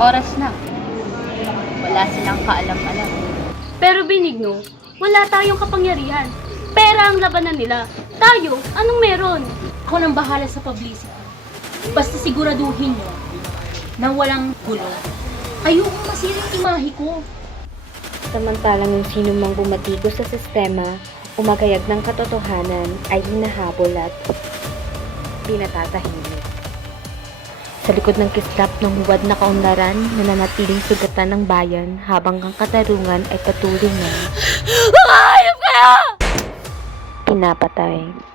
oras na. Wala silang kaalam-alam. Pero Benigno, wala tayong kapangyarihan. Pera ang labanan nila. Tayo, anong meron? Ako nang bahala sa publicity. Basta siguraduhin nyo na walang gulo. Ayokong masira yung imahe ko. Samantalang yung sino mang bumatigo sa sistema o magayag ng katotohanan ay hinahabol at pinatatahimik. Sa likod ng kislap ng huwad na kaunlaran, nananatiling sugatan ng bayan habang ang katarungan ay patuloy na pinapatay.